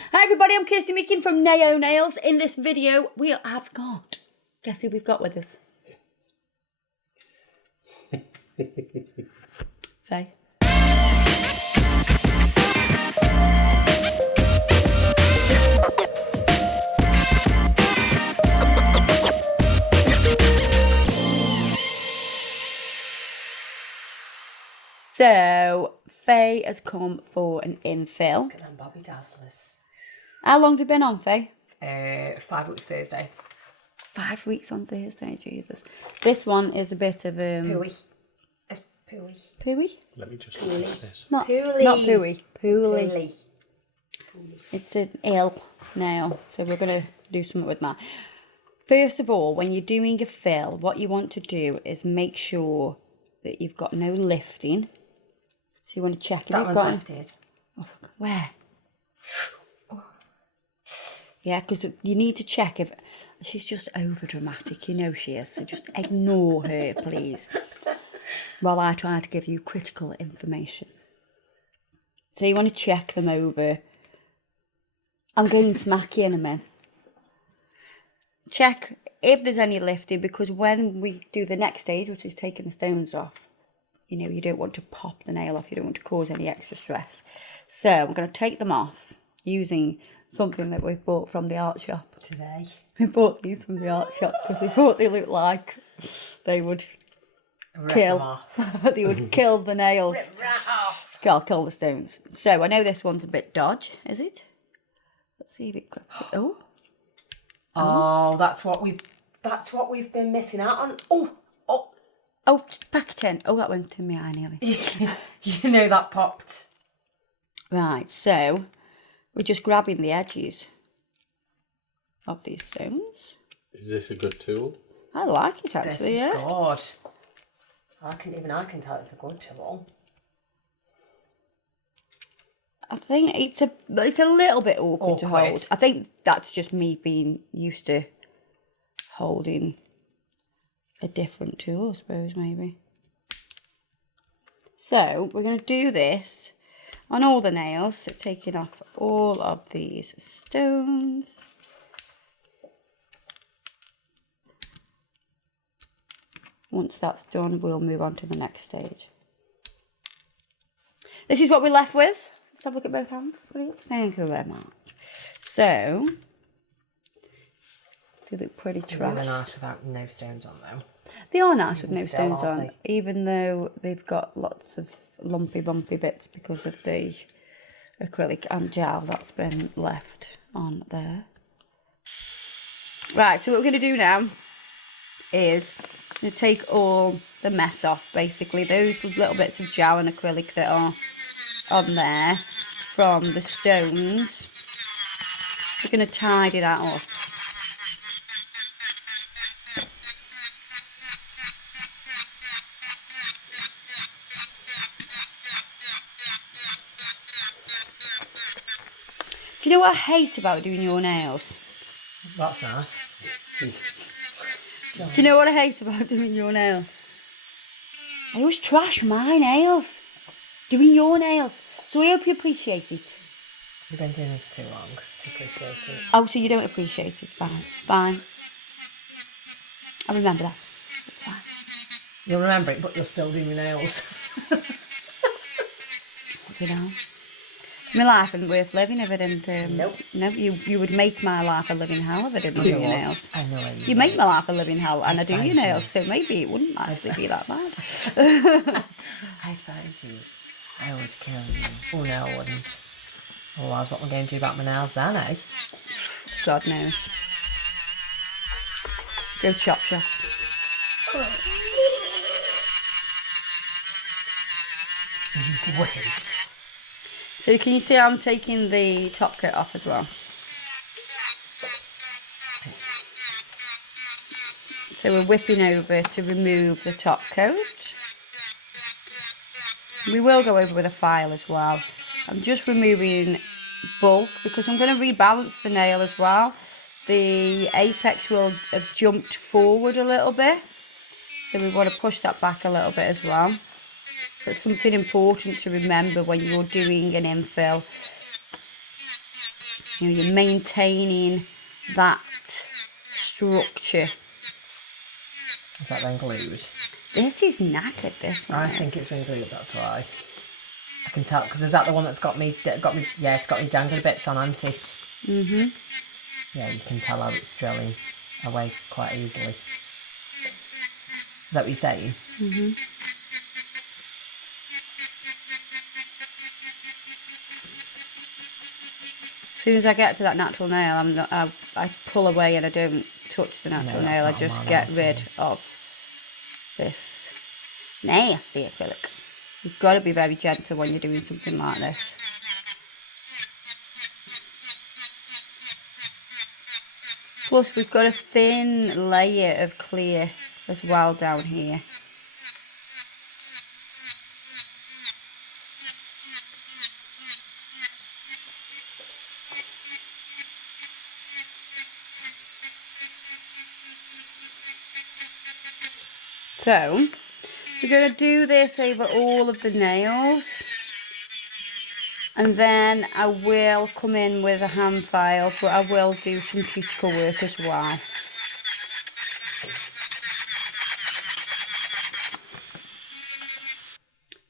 Hi everybody, I'm Kirsty Meakin from Naio Nails. In this video, we have got, guess who we've got with us? Faye. So, Faye has come for an infill. And I'm Bobby Dazzlers. How long have you been on, Faye? 5 weeks Thursday. 5 weeks on Thursday, Jesus. This one is a bit of Pooey. It's pooey. Pooey? Let me just look at this. Not Pooey. Not pooey. Pooey. Pooey. It's an ill nail, so we're going to do something with that. First of all, when you're doing a fill, what you want to do is make sure that you've got no lifting. So you want to check if That you've one's got lifted. Oh, fuck. Where? Yeah, because you need to check if she's just over dramatic. You know she is. So just ignore her, please. While I try to give you critical information. So you want to check them over. I'm going smacky in a minute. Check if there's any lifting, because when we do the next stage, which is taking the stones off, you know, you don't want to pop the nail off. You don't want to cause any extra stress. So I'm going to take them off using something that we bought from the art shop. Today. We bought these from the art shop because we thought they looked like they would kill. They would kill the nails. Rip right off. Kill the stones. So I know this one's a bit dodge, is it? Let's see if it grabs it. Oh. Oh, that's what we've been missing out on. Oh, just back it in. Oh, that went in my eye nearly. You know that popped. Right, so we're just grabbing the edges of these stones. Is this a good tool? I like it actually, This is yeah. good. I can tell it's a good tool. I think it's a little bit awkward to Awkward. hold. I think that's just me being used to holding a different tool, I suppose, maybe. So we're going to do this on all the nails, so taking off all of these stones. Once that's done, we'll move on to the next stage. This is what we're left with. Let's have a look at both hands, please. Thank you very much. So, they look pretty They're really trashed. nice without no stones on though. They are nice with no Still, stones aren't on, even though they've got lots of lumpy, bumpy bits because of the acrylic and gel that's been left on there. Right, so what we're going to do now is I'm going to take all the mess off, basically. Those little bits of gel and acrylic that are on there from the stones. We're going to tidy that up. Do you know what I hate about doing your nails? That's nice. Do you know what I hate about doing your nails? I always trash my nails. Doing your nails. So I hope you appreciate it. You've been doing it for too long to appreciate it. Oh, so you don't appreciate it. Fine. Fine. I remember that. It's fine. You'll remember it, but you'll still do your nails. You know. My life isn't worth living if I didn't. Nope. No, you would make my life a living hell if I didn't do your nails. I know You make my life a living hell, and I do your find nails, so maybe it wouldn't actually be that bad. I find you. I would kill you. Oh no, I wouldn't. Otherwise, what am I going to do about my nails then, eh? God knows. Go chop shop. Wait. So can you see how I'm taking the top coat off as well? So we're whipping over to remove the top coat. We will go over with a file as well. I'm just removing bulk because I'm going to rebalance the nail as well. The apex will have jumped forward a little bit, so we want to push that back a little bit as well. So it's something important to remember when you're doing an infill. You know, you're maintaining that structure. Is that then glued? This is knackered, this one. I think it's been glued, that's why. I can tell, because is that the one that's got me, yeah, it's got me dangling bits on, hasn't it? Mm-hmm. Yeah, you can tell how it's drilling away quite easily. Is that what you're saying? Mm-hmm. As soon as I get to that natural nail, I pull away and I don't touch the natural nail. I just get rid of this nasty acrylic. You've got to be very gentle when you're doing something like this. Plus, we've got a thin layer of clear as well down here. So, we're going to do this over all of the nails. And then I will come in with a hand file, but I will do some cuticle work as well.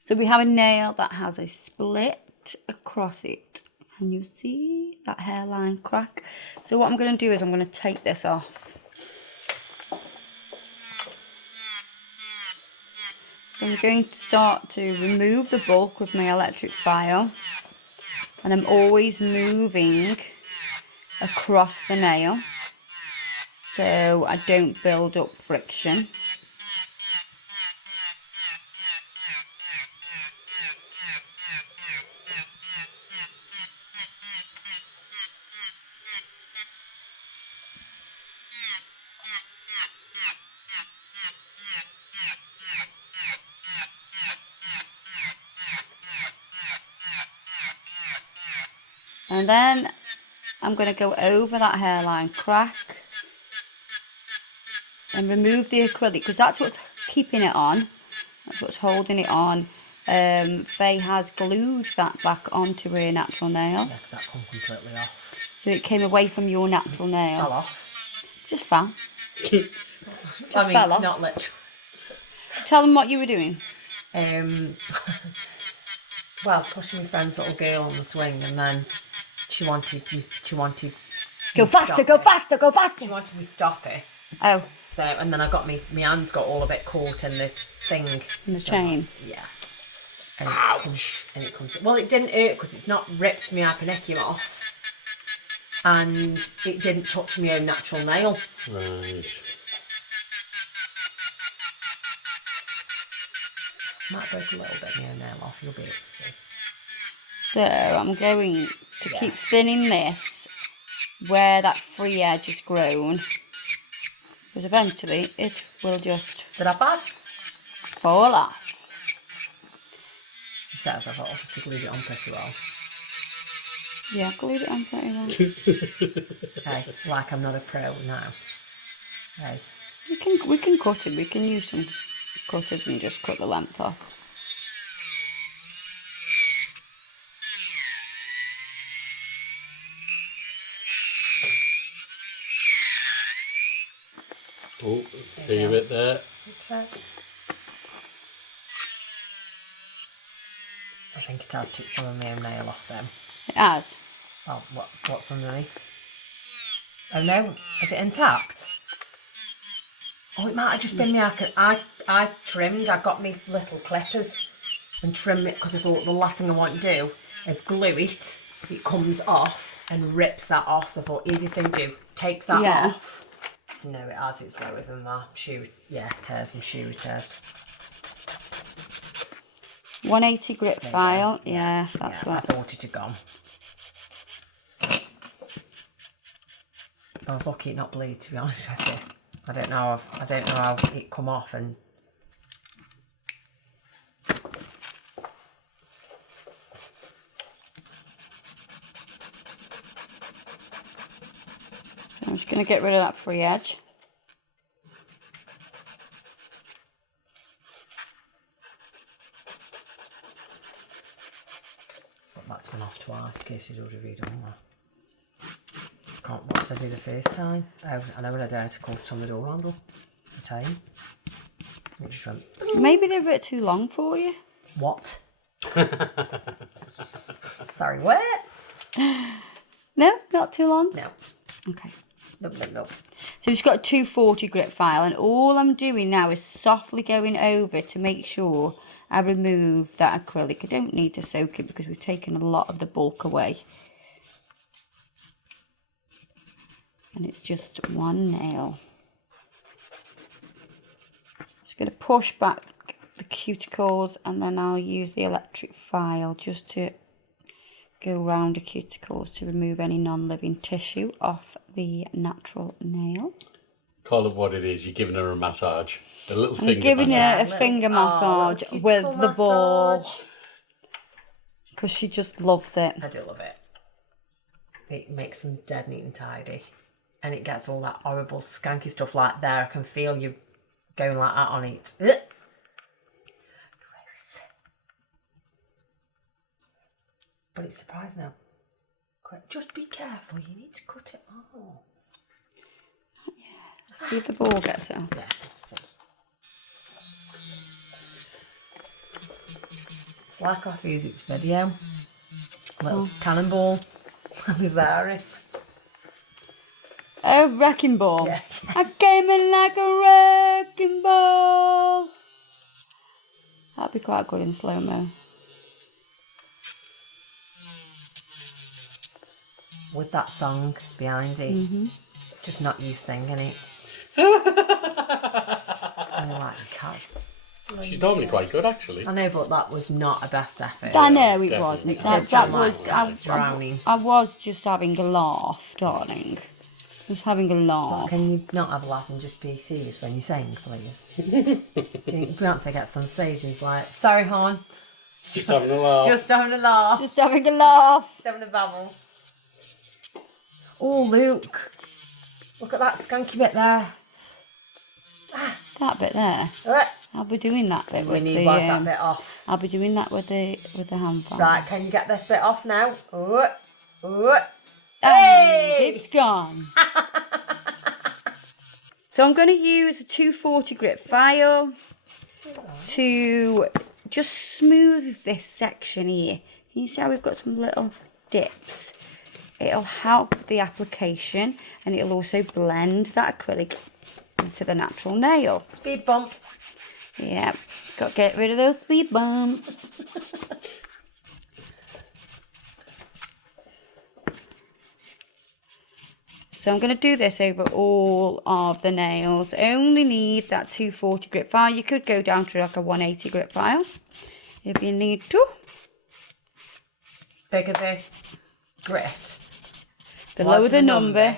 So we have a nail that has a split across it. Can you see that hairline crack? So what I'm going to do is I'm going to take this off. So I'm going to start to remove the bulk with my electric file. And I'm always moving across the nail so I don't build up friction. And then I'm going to go over that hairline crack and remove the acrylic because that's what's keeping it on. That's what's holding it on. Faye has glued that back onto her natural nail. Yeah, because that come completely off. So it came away from your natural nail. Fell off. Just fell. I mean, fell off. not literally. Tell them what you were doing. Well, pushing my friend's little girl on the swing, and then she wanted Go faster, go faster, go faster. She wanted me to stop it. Oh. So, and then I got my hands got all a bit caught in the thing. In the chain. Yeah. And it comes. Well, it didn't hurt because it's not ripped my apinecum off, and it didn't touch my own natural nail. Right. Might break a little bit of my own nail off. You'll be able to see. So I'm going to keep thinning this where that free edge is grown, because eventually it will just Did I bad? fall off. She says I've obviously glued it on pretty well. Yeah, I've glued it on pretty well. Hey, like I'm not a pro now. Hey. We can cut it. We can use some cutters and just cut the length off. Oh, see a bit there. I think it has took some of my own nail off them. It has. Oh, what's underneath? Oh no, is it intact? Oh, it might have just been me. I trimmed. I got me little clippers and trimmed it because I thought the last thing I want to do is glue it. It comes off and rips that off. So I thought easiest thing to do, take that off. No, it has. It's lower than that. Tears from shoe tears. 180 grit file. Yeah, that's I what. thought it had gone. I was lucky it not bleed, to be honest with you. I don't know how it come off and. I'm just going to get rid of that free edge. But that's been off twice, in case you'd already redone that. did I do the first time? Oh, I know what I did. I had to cut it on the door handle. The time. It just went, Maybe they're a bit too long for you. what? Sorry, what? No, not too long. No. Okay. No. So we've just got a 240 grit file, and all I'm doing now is softly going over to make sure I remove that acrylic. I don't need to soak it because we've taken a lot of the bulk away. And it's just one nail. Just going to push back the cuticles, and then I'll use the electric file just to go round the cuticles to remove any non-living tissue off the natural nail. Call it what it is. You're giving her a massage. A little I'm finger giving massage. her a finger massage little with cuticle the ball massage. because she just loves it. I do love it. It makes them dead neat and tidy. And it gets all that horrible skanky stuff like there. I can feel you going like that on it. Ugh. Gross. But it's surprised now. Quick, just be careful. You need to cut it off. See if the ball gets it off. Yeah, that's it. It's like our physics video. Little cannonball. Zaris. A wrecking ball. Yeah. I came in like a wrecking ball. That'd be quite good in slow-mo. With that song behind it. Just not you singing it. Something like cats. She's normally quite good, actually. I know, but that was not a best effort. I know it definitely. wasn't. It That did sound was. like drowning. I was just having a laugh, darling. Just having a laugh. Can you not have a laugh and just be serious when you sing, please? Beyonce gets on stage and is like, sorry, hon. Just having a laugh. Just having a laugh. Just having a laugh. Just having a babble. Oh, Luke. Look at that skanky bit there. That bit there. Uh, I'll be doing that bit We with need the. to wash that bit off. I'll be doing that with the hand file. Right, can you get this bit off now? And Hey! it's gone. So I'm going to use a 240 grit file to just smooth this section here. Can you see how we've got some little dips? It'll help the application, and it'll also blend that acrylic into the natural nail. Speed bump. Yeah, got to get rid of those speed bumps. So I'm going to do this over all of the nails. Only need that 240 grit file. You could go down to like a 180 grit file if you need to. Bigger the grit. The lower the number,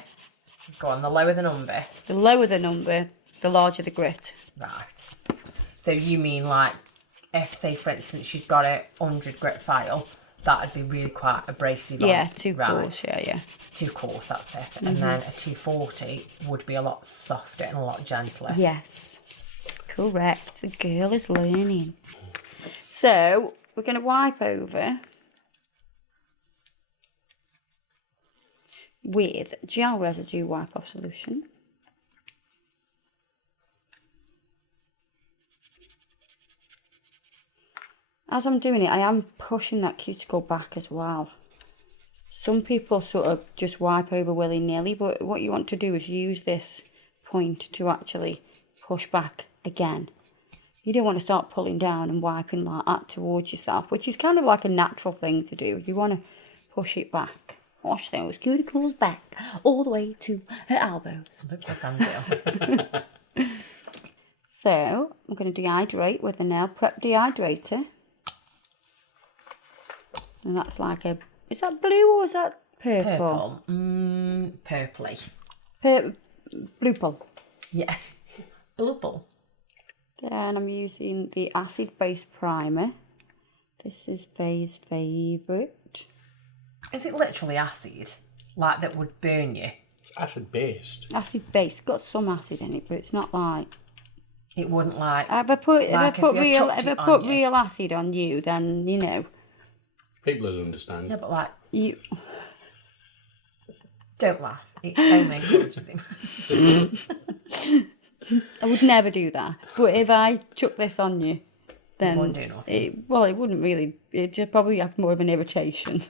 Go on, the lower the number. the lower the number, the larger the grit. Right. So you mean like, if say for instance you've got a 100 grit file, that'd be really quite abrasive. Yeah, on. too Right. coarse, yeah. Too coarse, that's it. And then a 240 would be a lot softer and a lot gentler. Yes, correct. The girl is learning. So we're going to wipe over with gel residue wipe off solution. As I'm doing it, I am pushing that cuticle back as well. Some people sort of just wipe over willy-nilly, but what you want to do is use this point to actually push back again. You don't want to start pulling down and wiping like that towards yourself, which is kind of like a natural thing to do. You want to push it back. Wash those cuticles back all the way to her elbows. Look at damn deal. So I'm going to dehydrate with a nail prep dehydrator. And that's like a, is that blue or is that purple? Purple. Purpley. Blue pull. Yeah. Blue. Then I'm using the acid base primer. This is Faye's favourite. Is it literally acid? Like that would burn you? It's acid based. Acid base, got some acid in it, but it's not like. It wouldn't like. If I put Like if you chucked if I it on put you. real acid on you, then you know People would understand. Yeah, but like. you. Don't laugh. It only encourages him. I would never do that. But if I chuck this on you, then wouldn't do nothing. it wouldn't really. It'd just probably have more of an irritation.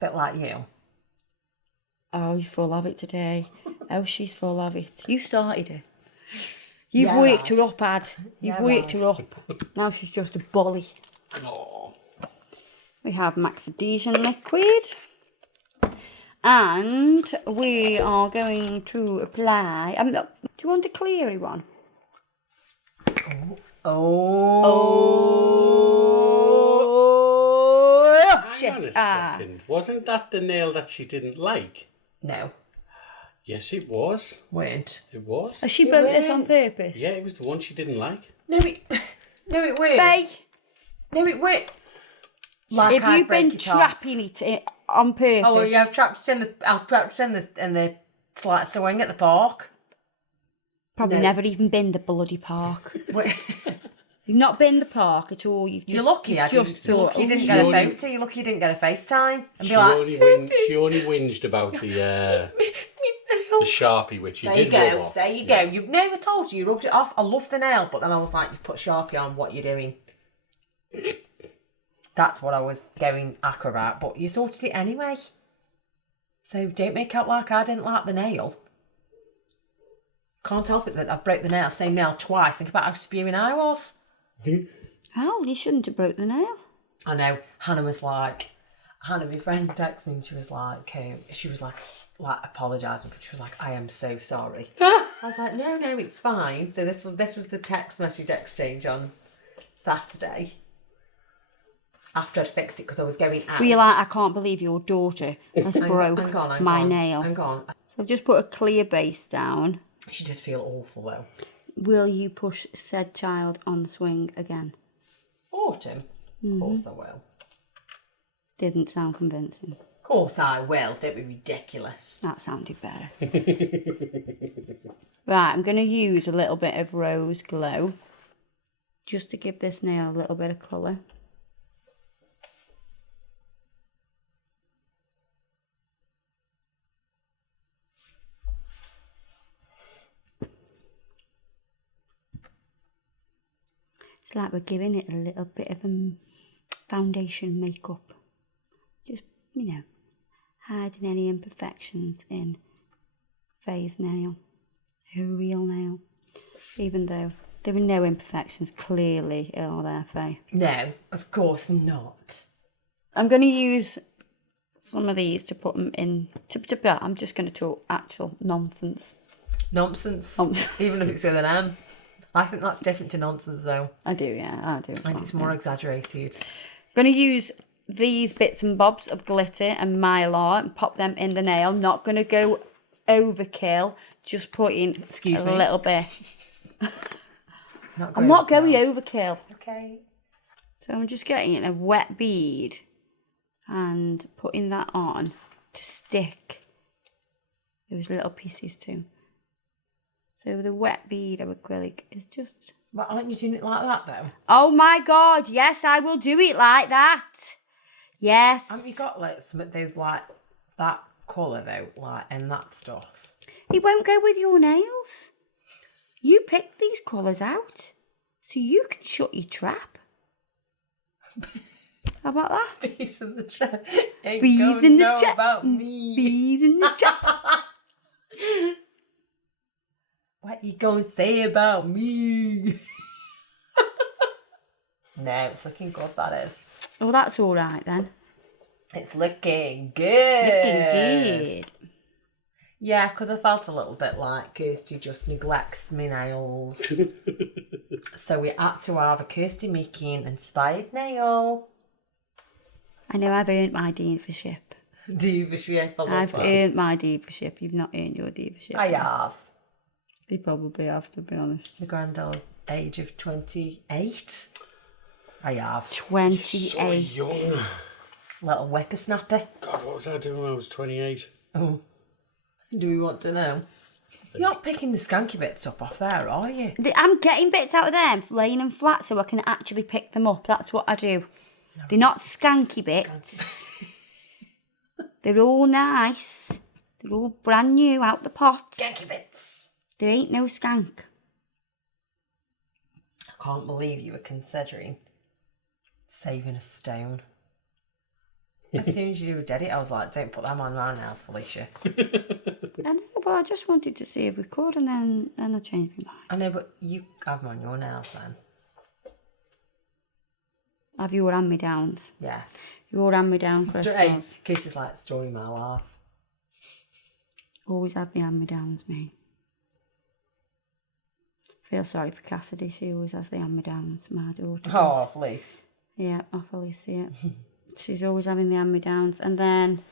Bit like you. Oh, you're full of it today. Oh, she's full of it. You started her. You've Yeah, worked right. her up, Ad. You've Yeah, worked right. her up. Now she's just a bully. Oh. We have Max Adhesion liquid. And we are going to apply. Do you want a cleary one? Oh. Hang on a second. Wasn't that the nail that she didn't like? No. Yes, it was. Weren't. It was. Has she broke this on purpose? Yeah, it was the one she didn't like. No, it weren't. Faye, No, it weren't. Like have you been trapping it on purpose? Oh, yeah, I've trapped it in the slight swing at the park. Probably No. never even been the bloody park. Wait. You've not been the park at all. You've just, You're lucky. you've I just didn't. You're thought, lucky you didn't she get a only- photo. You're lucky you didn't get a FaceTime and She be like, only whinged about the Sharpie, which you there you did go. rub off. There you go. You never told you rubbed it off. I love the nail, but then I was like, you put Sharpie on. What you doing? That's what I was going acrobat. But you sorted it anyway. So don't make out like I didn't like the nail. Can't help it that I've broke the nail, same nail twice. Think about how spewing I was. oh, you shouldn't have broke the nail. I know. Hannah, my friend, texted me and she was like apologising, but she was like, I am so sorry. I was like, no, it's fine. So this was the text message exchange on Saturday after I'd fixed it because I was going out. Were you like, I can't believe your daughter has broke I'm my gone. nail. I'm gone. So I've just put a clear base down. She did feel awful though. Will you push said child on the swing again? Autumn? Of course I will. Didn't sound convincing. Of course I will. Don't be ridiculous. That sounded better. Right, I'm going to use a little bit of rose glow just to give this nail a little bit of colour. It's like we're giving it a little bit of foundation makeup. Just, hiding any imperfections in Faye's nail, her real nail. Even though there are no imperfections clearly, are there, Faye? No, of course not. I'm going to use some of these to put them in. I'm just going to talk actual nonsense. Nonsense. Even if it's with an M. I think that's different to nonsense though. I do, yeah, I do. I think it's more exaggerated. I'm going to use these bits and bobs of glitter and mylar and pop them in the nail. Not going to go overkill, just putting Excuse a me? little bit. Not I'm not going overkill. Okay. So I'm just getting a wet bead and putting that on to stick those little pieces to. So the wet bead of acrylic is just... But aren't you doing it like that though? Oh my God, yes, I will do it like that. Yes. Haven't you got like some of those like that colour though, like and that stuff? It won't go with your nails. You picked these colours out, so you can shut your trap. How about that? Bees in the trap. Bees in the trap. About me. Bees in the trap. What you gonna say about me? No, it's looking good. That is. Well, that's all right then. It's looking good. Looking good. Yeah, because I felt a little bit like Kirsty just neglects my nails. So we had to have a Kirsty making inspired nail. I know I've earned my divaship. Divaship, I love I've that. earned my divaship. You've not earned your divaship. I have. You probably have, to be honest. The grand old age of 28. I have. 28. So young. Little whippersnapper. God, what was I doing when I was 28? Oh. Do we want to know? You're not picking the skanky bits up off there, are you? I'm getting bits out of them, laying them flat so I can actually pick them up. That's what I do. They're not skanky bits. They're all nice. They're all brand new out the pot. Skanky bits. There ain't no skank. I can't believe you were considering saving a stone. As soon as you did it, I was like, don't put them on my nails, Felicia. I know, but I just wanted to see if we could, and then I changed my mind. I know, but you have them on your nails then. Have your hand-me-downs? Yeah. Your hand-me-down crystals. Kisha's like, story of my life. Always had me hand-me-downs, me. Feel sorry for Cassidy. She always has the hand-me-downs. My daughter does. Oh, Felice. Yeah, off Alicia. She's always having the hand-me-downs. And then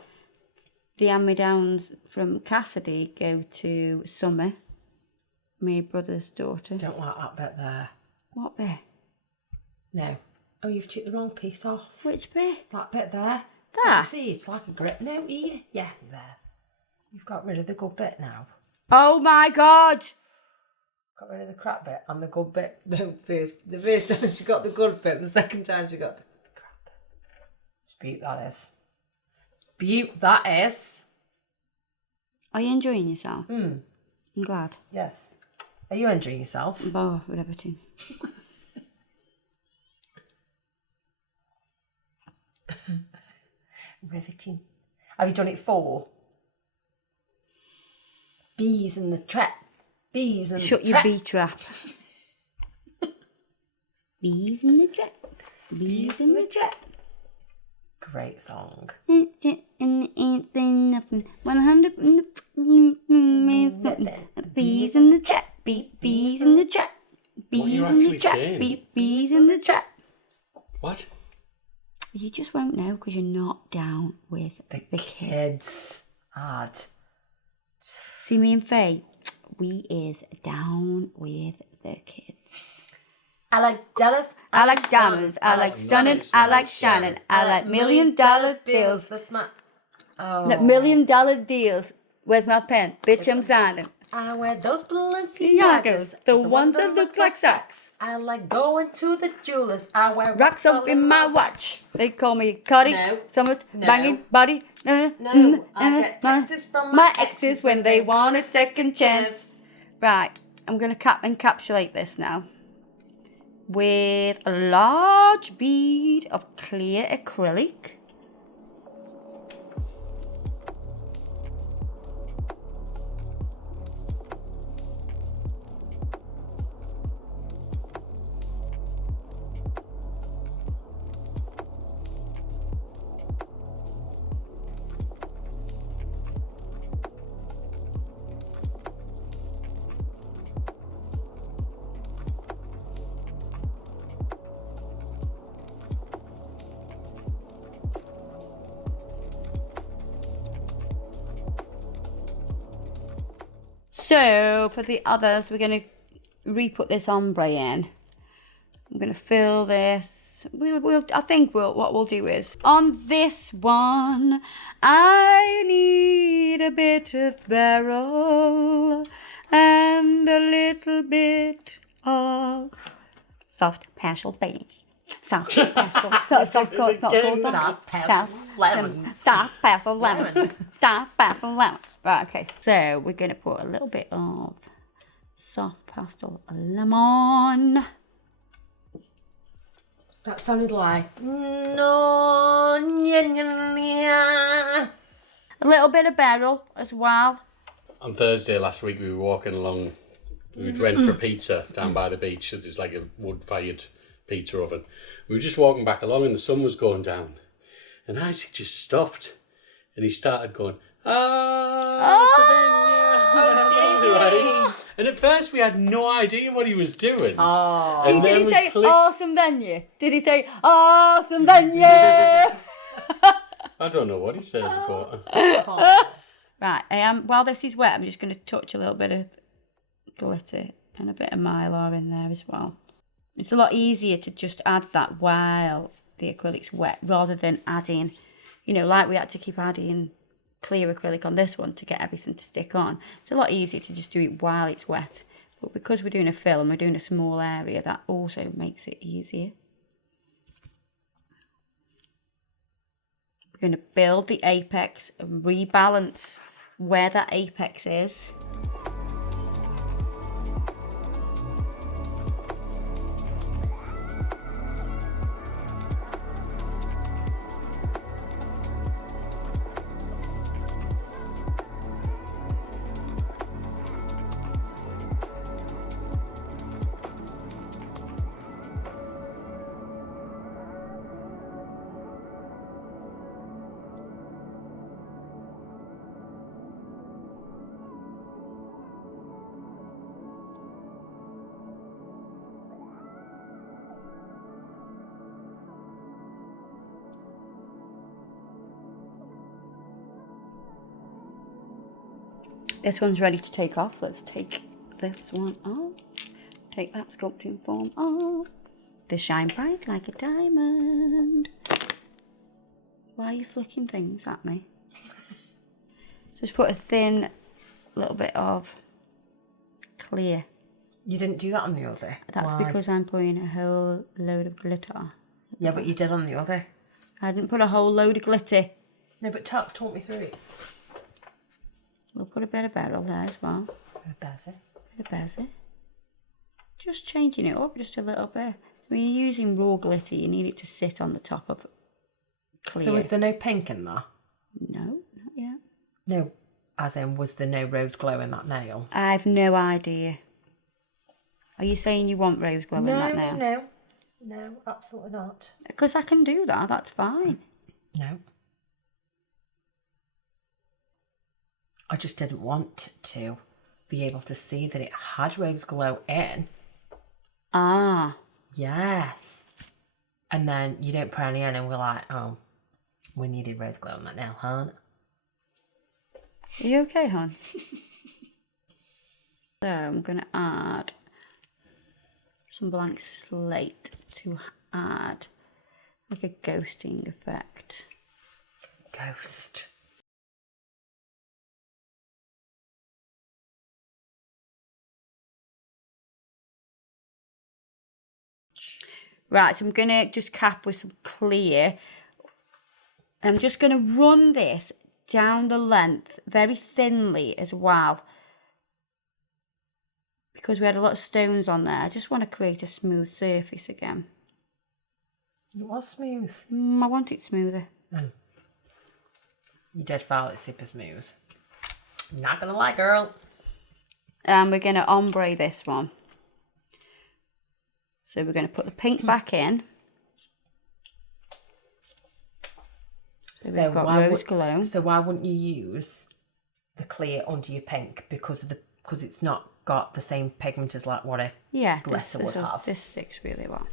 the hand-me-downs from Cassidy go to Summer, my brother's daughter. Don't like that bit there. What bit? No. Oh, you've took the wrong piece off. Which bit? That bit there. That? You see, it's like a grip. No, here. Yeah, there. You've got rid of the good bit now. Oh my God! Got rid of the crap bit and the good bit. The first time she got the good bit, the second time she got the crap bit. It's beaut that is. Beaut that is. Are you enjoying yourself? I'm glad. Yes. Are you enjoying yourself? Oh, with everything. Riveting. Have you done it for? Bees in the trap. Bees in Shut the your trap. bee trap. Bees in the trap. Bees in the trap. Great song. It's ain't nothing. 100 means something. Bees in the trap. Bees in the trap. What are you Bees in the actually trap. saying? Bees in the trap. What? You just won't know because you're not down with the kids. Kids. Hard. See me and Faye, we is down with the kids. I like dollars. I like diamonds. I like stunning. I like shining. I like $1,000,000 bills. That's my... Oh. $1,000,000 deals. Where's my pen? Bitch, I'm signing. I wear those Balenciagas, the ones that look like socks. I like going to the jewelers. I wear Rocks up in my watch. They call me Cuddy. No. Summer No. banging body. No, I get texts from my exes when they want a second chance. Right, I'm going to encapsulate this now with a large bead of clear acrylic. So for the others, we're going to re-put this ombre in. I'm going to fill this. I think what we'll do is on this one, I need a bit of beryl and a little bit of soft pastel beige. Soft pastel, soft coat, not cold, Soft pastel lemon. Soft pastel lemon. Soft pastel lemon. Right, okay. So we're going to put a little bit of soft pastel lemon. That sounded like... No. A little bit of beryl as well. On Thursday last week, we were walking along. We went for a pizza down by the beach. So it's like a wood-fired pizza oven. We were just walking back along and the sun was going down. And Isaac just stopped. And he started going, Savannah. And at first we had no idea what he was doing. Oh. And Did then he we say clicked. awesome venue? Did he say awesome venue? I don't know what he says, but... Right, while this is wet, I'm just going to touch a little bit of glitter and a bit of mylar in there as well. It's a lot easier to just add that while the acrylic's wet rather than adding, like we had to keep adding clear acrylic on this one to get everything to stick on. It's a lot easier to just do it while it's wet. But because we're doing a fill and we're doing a small area, that also makes it easier. We're going to build the apex and rebalance where that apex is. This one's ready to take off. Let's take this one off. Take that sculpting foam off. They shine bright like a diamond. Why are you flicking things at me? Just put a thin little bit of clear. You didn't do that on the other. That's Why? because I'm putting a whole load of glitter. Yeah, but you did on the other. I didn't put a whole load of glitter. No, but talk me through it. We'll put a bit of beryl there as well. A bezel. Bit of bezel. Just changing it up just a little bit. When you're using raw glitter, you need it to sit on the top of clear. So was there no pink in there? No, not yet. No, as in, was there no rose glow in that nail? I've no idea. Are you saying you want rose glow in that nail? No, absolutely not. Because I can do that, that's fine. No. I just didn't want to be able to see that it had rose glow in. Ah. Yes. And then you don't put any in and we're like, oh, we needed rose glow in that nail, huh? Are you okay, hon? So I'm going to add some blank slate to add like a ghosting effect. Ghost. Right, so I'm going to just cap with some clear. I'm just going to run this down the length very thinly as well. Because we had a lot of stones on there. I just want to create a smooth surface again. It was smooth. I want it smoother. You did file it super smooth. Not gonna lie, girl. And we're going to ombre this one. So we're going to put the pink back in. So we've got rose glow. So why wouldn't you use the clear under your pink because it's not got the same pigment as like what a glitter would have. This sticks really well.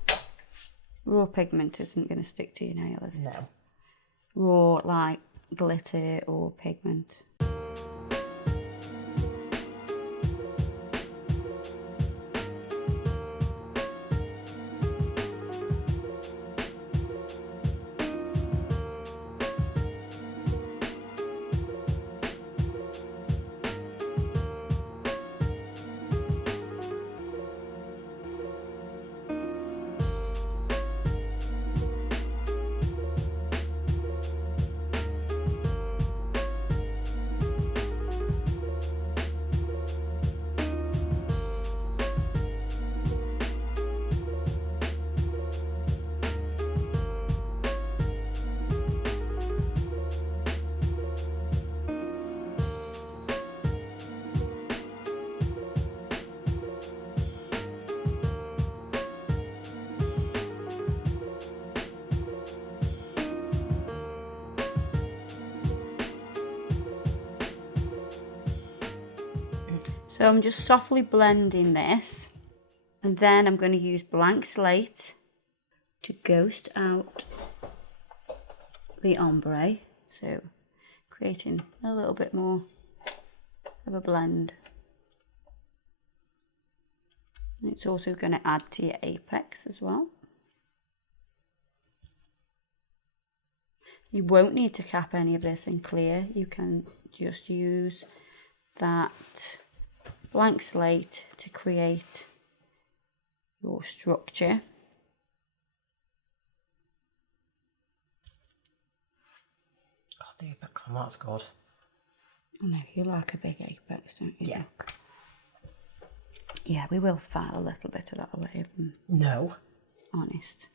Raw pigment isn't going to stick to your nail, is it? No. Raw like glitter or pigment. So I'm just softly blending this, and then I'm going to use blank slate to ghost out the ombre. So creating a little bit more of a blend. And it's also going to add to your apex as well. You won't need to cap any of this in clear. You can just use that blank slate to create your structure. the apex one, that's good. I know, you like a big apex, don't you? Yeah. Yeah, we will file a little bit of that away, if I'm No. honest.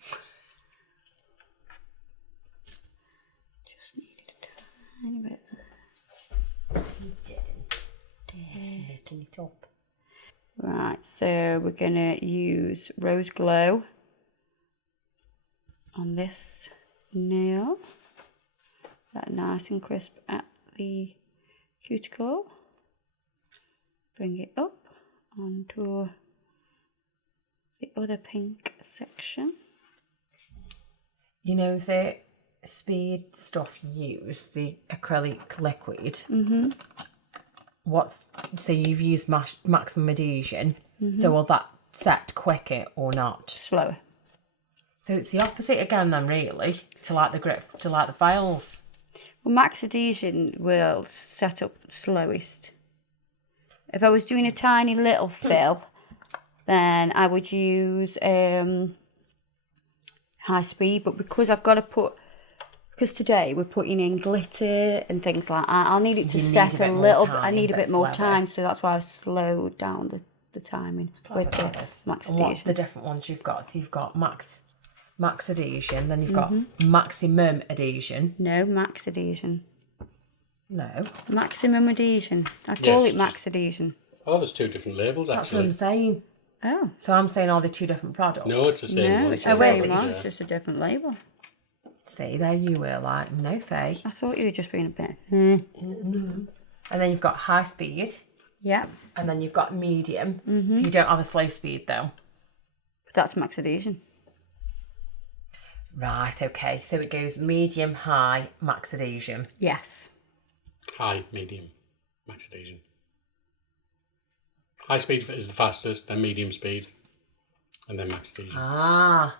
Just needed a tiny bit. You didn't. Just making it up. Right, so we're going to use Rose Glow on this nail. That nice and crisp at the cuticle. Bring it up onto the other pink section. You know the speed stuff you use, the acrylic liquid. So you've used maximum adhesion. So will that set quicker or not? Slower. So it's the opposite again then, really, to like the grip, to like the files. Well, max adhesion will set up slowest. If I was doing a tiny little fill, then I would use high speed. But because I've got to put, because today we're putting in glitter and things like that, I'll need it to set a little. I need a bit more time, so that's why I've slowed down the timing with the max and adhesion. what's the different ones you've got? So you've got max adhesion, then you've got maximum adhesion. No, max adhesion. No. Maximum adhesion. I call Yes, it max adhesion. Oh, there's two different labels That's what actually. I'm saying. Oh. So I'm saying are they two different products? No, it's the same No, one. it's Oh, the where's same it? one. It's just a different label. See, there you were like, no Faye. I thought you were just being a bit. And then you've got high speed, Yeah, and then you've got medium. So you don't have a slow speed though. but that's max adhesion. Right, okay. So it goes medium, high, max adhesion. Yes. High, medium, max adhesion. High speed is the fastest, then medium speed, and then max adhesion. Ah.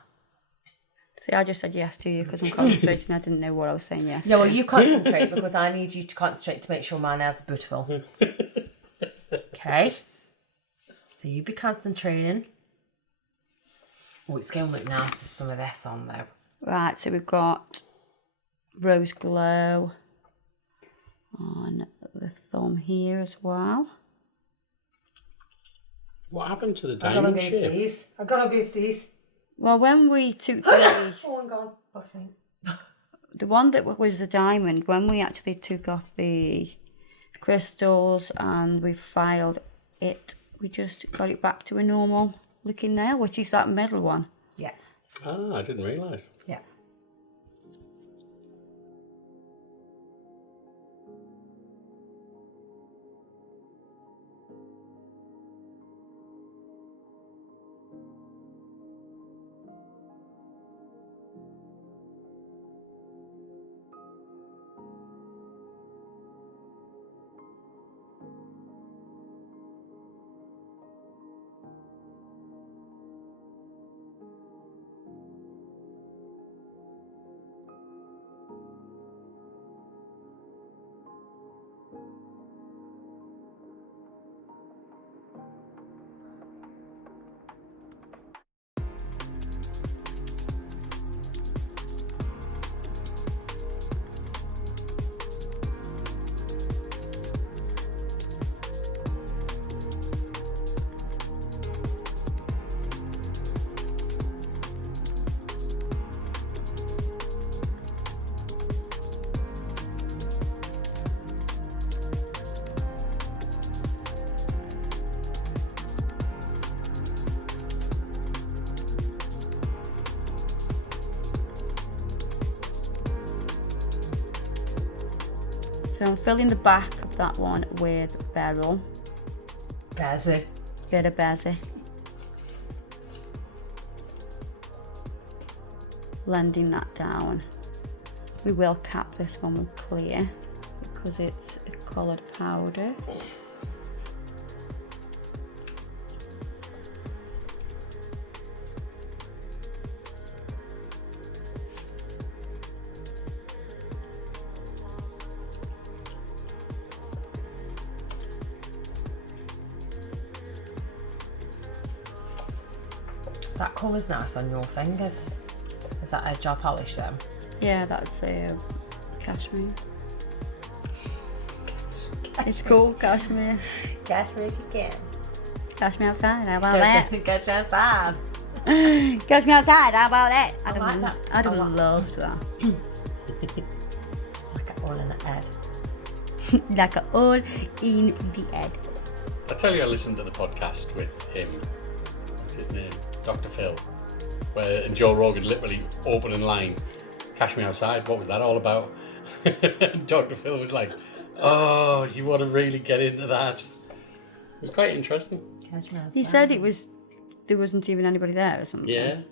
See, I just said yes to you because I'm concentrating. I didn't know what I was saying yes No, to. well, you concentrate because I need you to concentrate to make sure my nails are beautiful. Okay. So you be concentrating. Oh, it's going to look nice with some of this on though. Right, so we've got Rose Glow on the thumb here as well. What happened to the I gotta diamond go shape? Steez. I gotta go Steez. Well, when we took the, Oh, I'm gone. That's me. the one that was the diamond, when we actually took off the crystals and we filed it, we just got it back to a normal looking nail, which is that middle one. Yeah. Ah, I didn't realise. Yeah. So I'm filling the back of that one with beryl, Bezzy. bit of bezzy. Blending that down. We will cap this one with clear because it's a coloured powder. That colour's nice on your fingers. Is that a gel polish though? Yeah, that's a cashmere. It's called cashmere. Catch me if you can. Cash me outside, how about that? Catch me outside. Cash me outside, how about that? I like that. Adam loves that. Like an all in the head. Like a all in the head. I tell you, I listened to the podcast with him. What's his name? Dr. Phil. And Joe Rogan literally opening line, "Cash me outside." What was that all about? Dr. Phil was like, "Oh, you want to really get into that?" It was quite interesting. Catch me outside. He said there wasn't even anybody there or something. Yeah.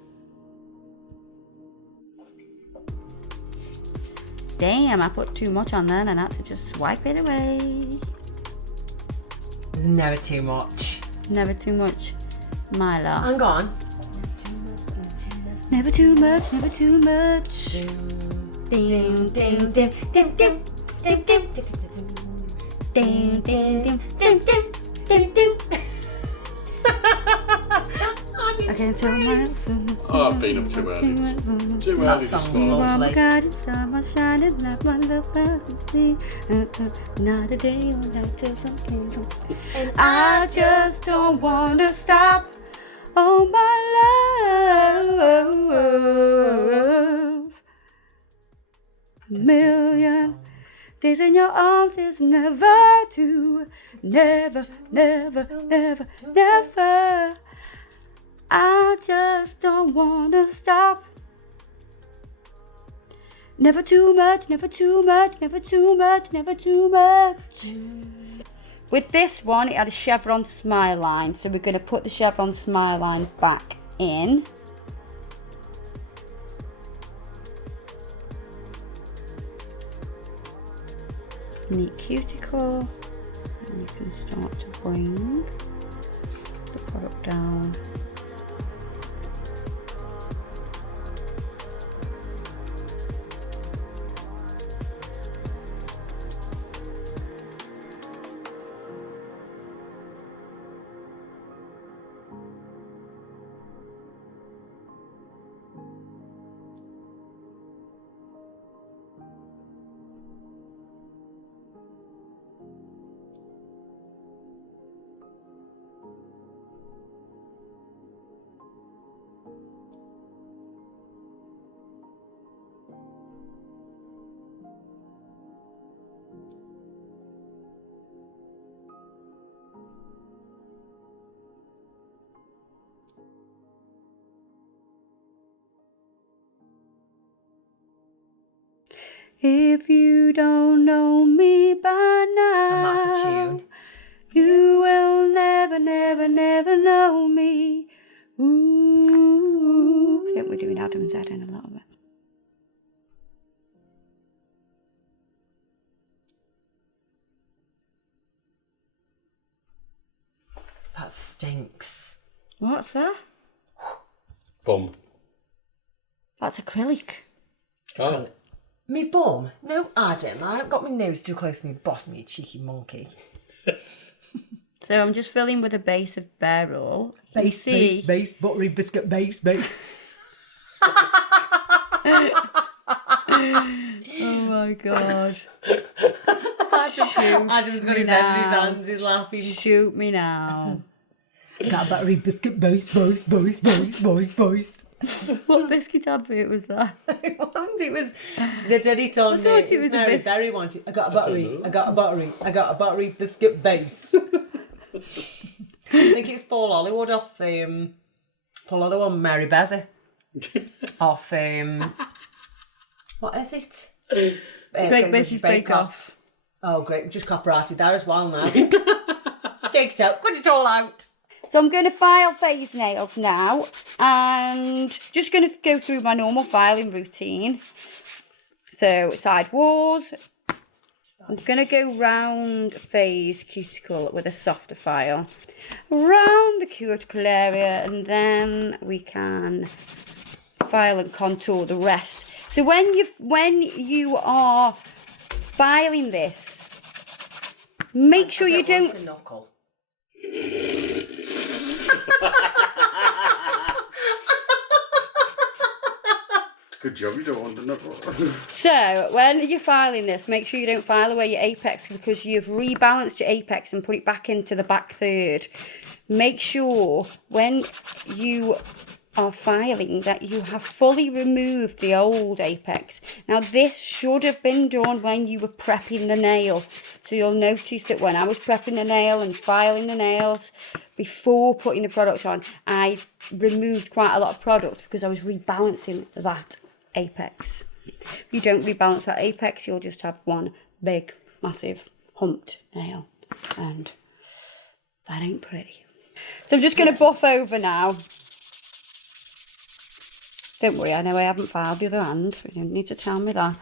Damn, I put too much on then and I had to just swipe it away. There's never too much. Never too much, my love. Hang on. Never too much, never too much. Dim, dim, dim, dim, dim, dim, dim, dim, Dim, dim, dim, dim, dim, dim, dim. I can't tell myself. Oh, I've been up too early. Too early That this song's morning. lovely. God, it's summer shining like wonderful to see. Not a day or night till something. And I just don't want to stop. Oh, my love. Million days in your arms is never too. Never, never, never, never. I just don't want to stop. Never too much, never too much, never too much, never too much. With this one, it had a chevron smile line, so we're going to put the chevron smile line back in. Neat cuticle, and you can start to bring the product down. If you don't know me by now, And that's a tune. You will never, never, never know me. Ooh. I think we're doing Adam's head in a little bit. That stinks. What's that? Bum. That's acrylic. Oh. Me bum? No, Adam, I haven't got my nose too close to me boss, me cheeky monkey. So I'm just filling with a base of bear roll. Base, buttery biscuit base. Oh my god. Adam's got his head in his hands, he's laughing. Shoot me now. Got a buttery biscuit base. What biscuit advert was that? It wasn't, it was the Daddy Tony. I thought it was a Mary Berry one. I got a buttery biscuit base. I think it was Paul Hollywood off Paul Hollywood, Mary Bezzy. Off what is it? Great British Bake Off. Oh great, we just copyrighted there as well now. Take it out, cut it all out. So I'm going to file phase nails now, and just going to go through my normal filing routine. So side walls, I'm going to go round phase cuticle with a softer file, round the cuticle area, and then we can file and contour the rest. So when you are filing this, make sure you don't. Knuckle. Good job you don't want to know. So, when you're filing this, make sure you don't file away your apex because you've rebalanced your apex and put it back into the back third. Make sure when you are filing that you have fully removed the old apex. Now, this should have been done when you were prepping the nail. So you'll notice that when I was prepping the nail and filing the nails, before putting the product on, I removed quite a lot of product because I was rebalancing that apex. If you don't rebalance that apex, you'll just have one big, massive, humped nail. And that ain't pretty. So I'm just going to buff over now. Don't worry, I know I haven't filed the other hand. You don't need to tell me that.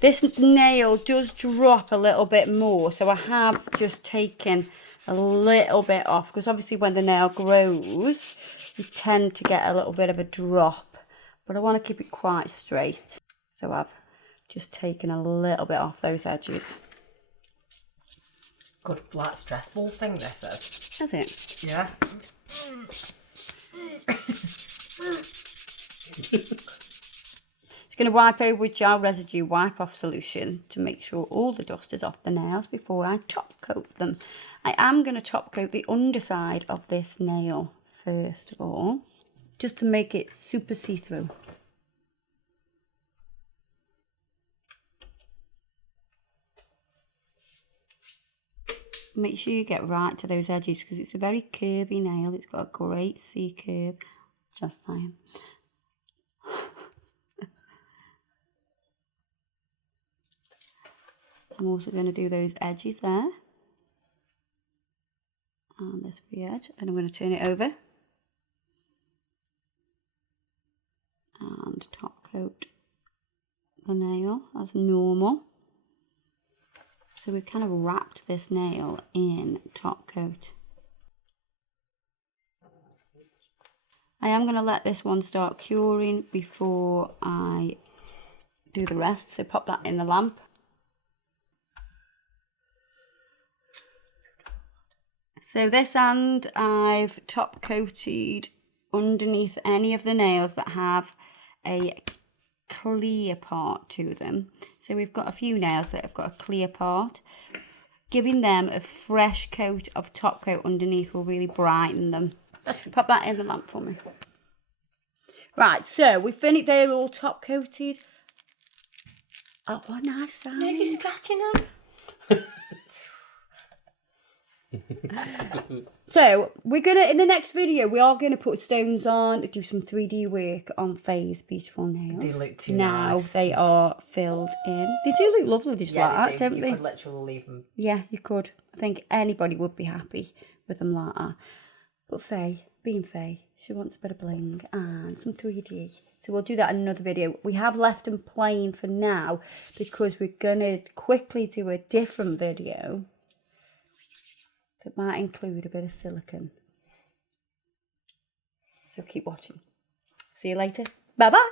This nail does drop a little bit more, so I have just taken a little bit off, because obviously when the nail grows, you tend to get a little bit of a drop, but I want to keep it quite straight. So I've just taken a little bit off those edges. Good, like, stress ball thing, this is. Is it? Yeah. Just going to wipe over with gel residue wipe off solution to make sure all the dust is off the nails before I top coat them. I am going to top coat the underside of this nail first of all, just to make it super see-through. Make sure you get right to those edges because it's a very curvy nail. It's got a great C curve. Just saying. I'm also going to do those edges there. And this free edge. And I'm going to turn it over. And top coat the nail as normal. So we've kind of wrapped this nail in top coat. I am going to let this one start curing before I do the rest. So pop that in the lamp. So this hand I've top coated underneath any of the nails that have a clear part to them. So we've got a few nails that have got a clear part. Giving them a fresh coat of top coat underneath will really brighten them. Pop that in the lamp for me. Right, so we finished, they're all top coated. Oh, what a nice sound. No, you're scratching them. So we're gonna, in the next video, we are gonna put stones on, do some 3D work on Faye's beautiful nails. They look too now nice. They are filled in. They do look lovely, just like that, don't they? You could literally leave them. Yeah, you could. I think anybody would be happy with them like that. But Faye, being Faye, she wants a bit of bling and some 3D. So we'll do that in another video. We have left them plain for now because we're gonna quickly do a different video that might include a bit of silicone. So keep watching. See you later. Bye-bye.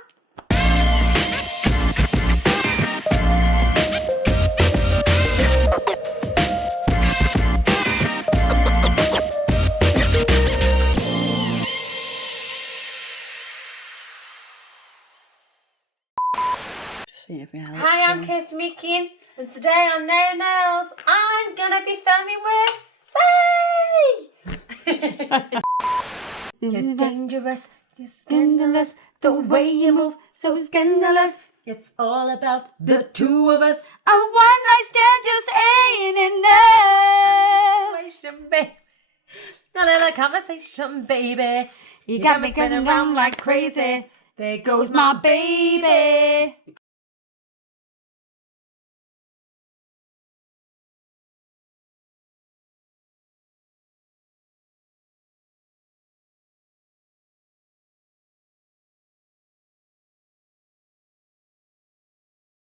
Just seeing if we have Hi, I'm Kirsty Meekin, and today on Naio Nails, I'm gonna be filming with Faye! You're dangerous, you're scandalous, the way you move, so scandalous. It's all about the two of us. A one night stand just ain't enough. Baby. A little conversation, baby. You got me going around like crazy. There goes my baby.